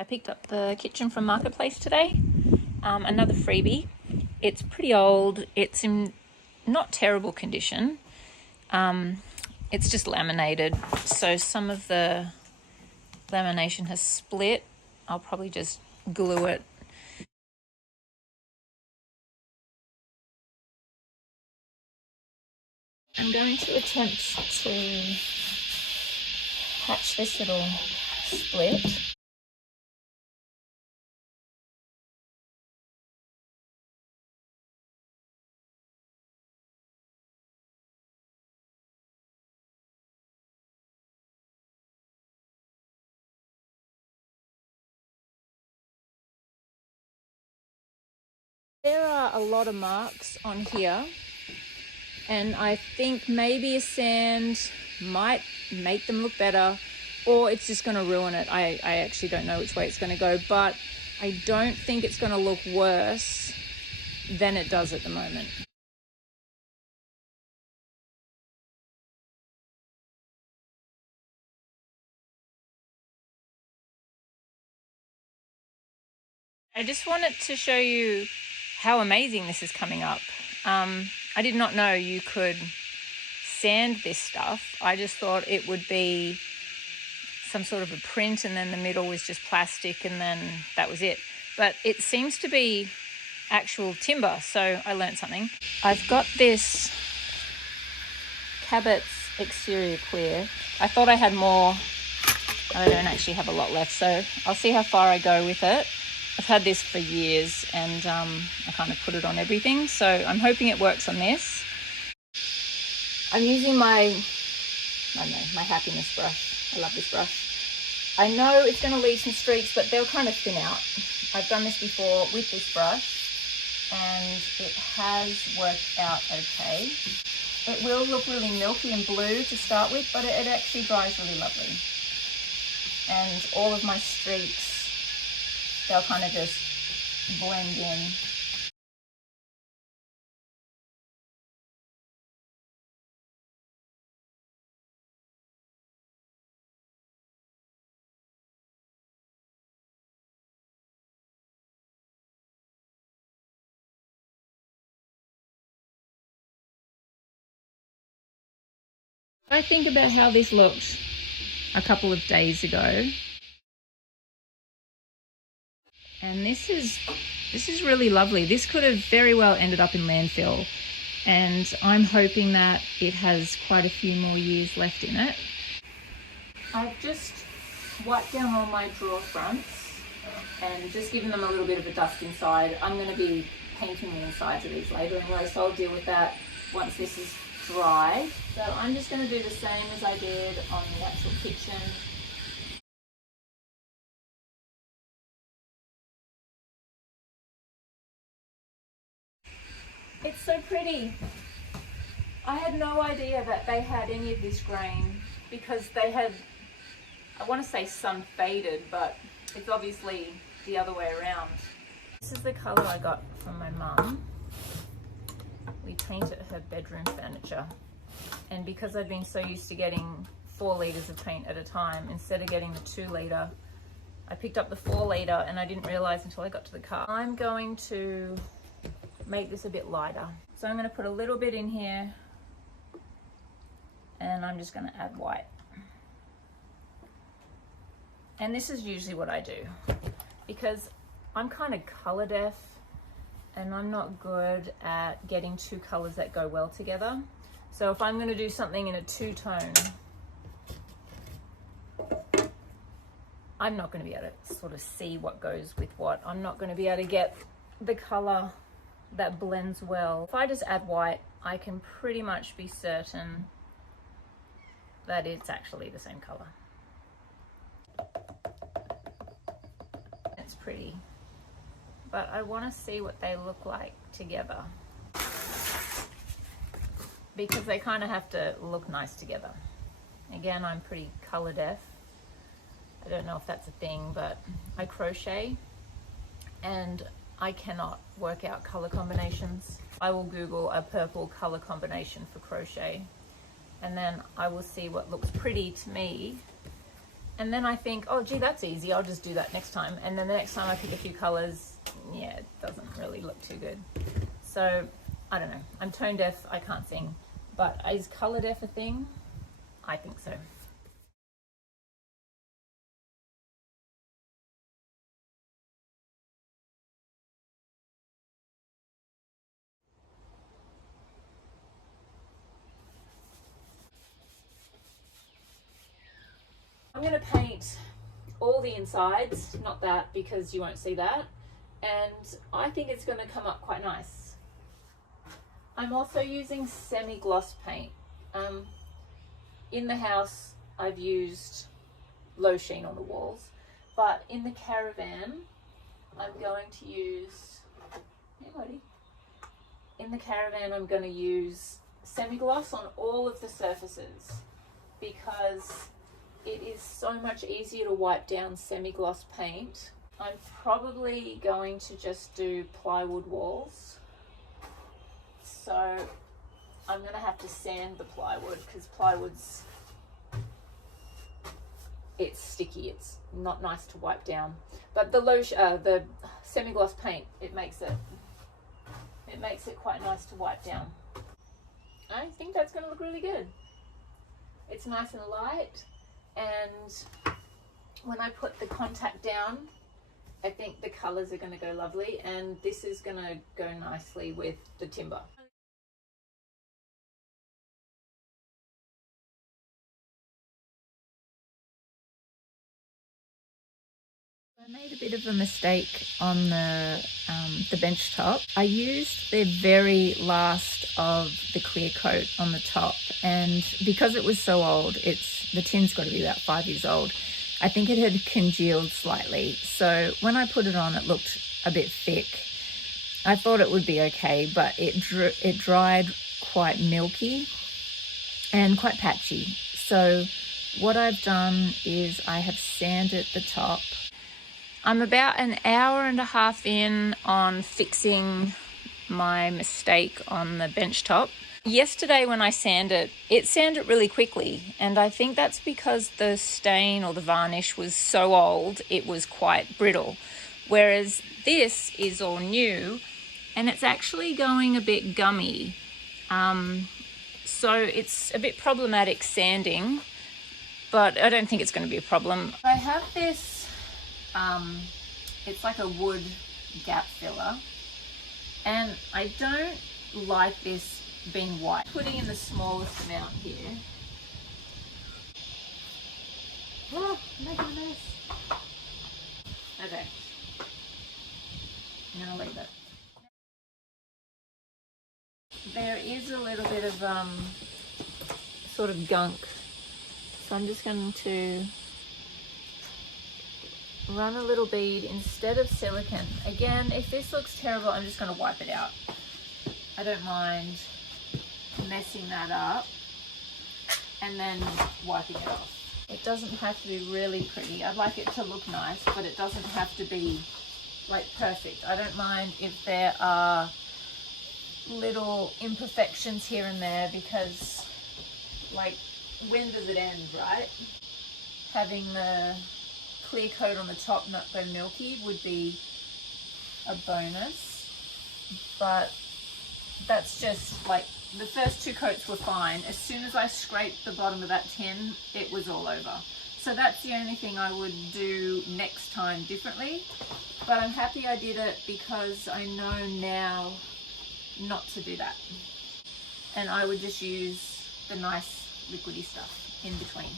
I picked up the kitchen from Marketplace today, another freebie. It's pretty old, it's in not terrible condition. It's just laminated, so some of the lamination has split. I'll probably just glue it. I'm going to attempt to patch this little split. There are a lot of marks on here, and I think maybe a sand might make them look better, or it's just going to ruin it. I actually don't know which way it's going to go, but I don't think it's going to look worse than it does at the moment. I just wanted to show you how amazing this is coming up. I did not know you could sand this stuff. I just thought it would be some sort of a print and then the middle was just plastic and then that was it. But it seems to be actual timber, so I learned something. I've got this Cabot's exterior clear. I thought I had more. I don't actually have a lot left, so I'll see how far I go with it. I've had this for years and I kind of put it on everything, so I'm hoping it works on this. I'm using my happiness brush. I love this brush. I know it's going to leave some streaks, but they'll kind of thin out. I've done this before with this brush and it has worked out okay. It will look really milky and blue to start with, but it actually dries really lovely. And all of my streaks, they'll kind of just blend in. I think about how this looked a couple of days ago. And this is really lovely. This could have very well ended up in landfill, and I'm hoping that it has quite a few more years left in it. I've just wiped down all my drawer fronts and just given them a little bit of a dust inside. I'm going to be painting the insides of these later anyway, so I'll deal with that once this is dry. So I'm just going to do the same as I did on the actual kitchen. It's so pretty. I had no idea that they had any of this grain because they had, I want to say sun faded, but it's obviously the other way around. This is the colour I got from my mum. We painted her bedroom furniture, and because I've been so used to getting 4 litres of paint at a time instead of getting the 2 litre, I picked up the 4 litre and I didn't realise until I got to the car. I'm going to make this a bit lighter. So I'm going to put a little bit in here and I'm just going to add white. And this is usually what I do because I'm kind of colour deaf and I'm not good at getting 2 colours that go well together. So if I'm going to do something in a 2-tone, I'm not going to be able to sort of see what goes with what. I'm not going to be able to get the colour that blends well. If I just add white, I can pretty much be certain that it's actually the same color. It's pretty, but I want to see what they look like together because they kind of have to look nice together. Again, I'm pretty color deaf. I don't know if that's a thing, but I crochet and I cannot work out color combinations. I will Google a purple color combination for crochet and then I will see what looks pretty to me And then I think, oh gee, that's easy, I'll just do that next time. And then the next time I pick a few colors, yeah, it doesn't really look too good. So I don't know, I'm tone deaf, I can't sing, but is color deaf a thing? I think so. I'm going to paint all the insides, not that because you won't see that, and I think it's going to come up quite nice. I'm also using semi-gloss paint. In the house I've used low sheen on the walls, but in the caravan I'm going to use, hey buddy, in the caravan I'm going to use semi-gloss on all of the surfaces because it is so much easier to wipe down semi-gloss paint. I'm probably going to just do plywood walls. So I'm going to have to sand the plywood because plywood's, it's sticky, it's not nice to wipe down. But the semi-gloss paint, it makes it quite nice to wipe down. I think that's going to look really good. It's nice and light. And when I put the contact down, I think the colors are going to go lovely, and this is going to go nicely with the timber. I made a bit of a mistake on the bench top. I used the very last of the clear coat on the top, and because it was so old, the tin's got to be about 5 years old. I think it had congealed slightly, so when I put it on it looked a bit thick. I thought it would be okay, but it dried quite milky and quite patchy. So what I've done is I have sanded the top. I'm about an hour and a half in on fixing my mistake on the bench top. Yesterday when I sanded it really quickly, and I think that's because the stain or the varnish was so old it was quite brittle, whereas this is all new and it's actually going a bit gummy, so it's a bit problematic sanding, but I don't think it's going to be a problem. I have this it's like a wood gap filler, and I don't like this being white. Putting in the smallest amount here. Oh, making a mess. Okay. Now I'll leave it. There is a little bit of sort of gunk, so I'm just going to run a little bead instead of silicone. Again, if this looks terrible, I'm just going to wipe it out. I don't mind messing that up and then wiping it off. It doesn't have to be really pretty. I'd like it to look nice, but it doesn't have to be like perfect. I don't mind if there are little imperfections here and there, because like, when does it end, right? Having the clear coat on the top not go milky would be a bonus, but that's just like, the first 2 coats were fine. As soon as I scraped the bottom of that tin, it was all over. So that's the only thing I would do next time differently, but I'm happy I did it because I know now not to do that, and I would just use the nice liquidy stuff in between.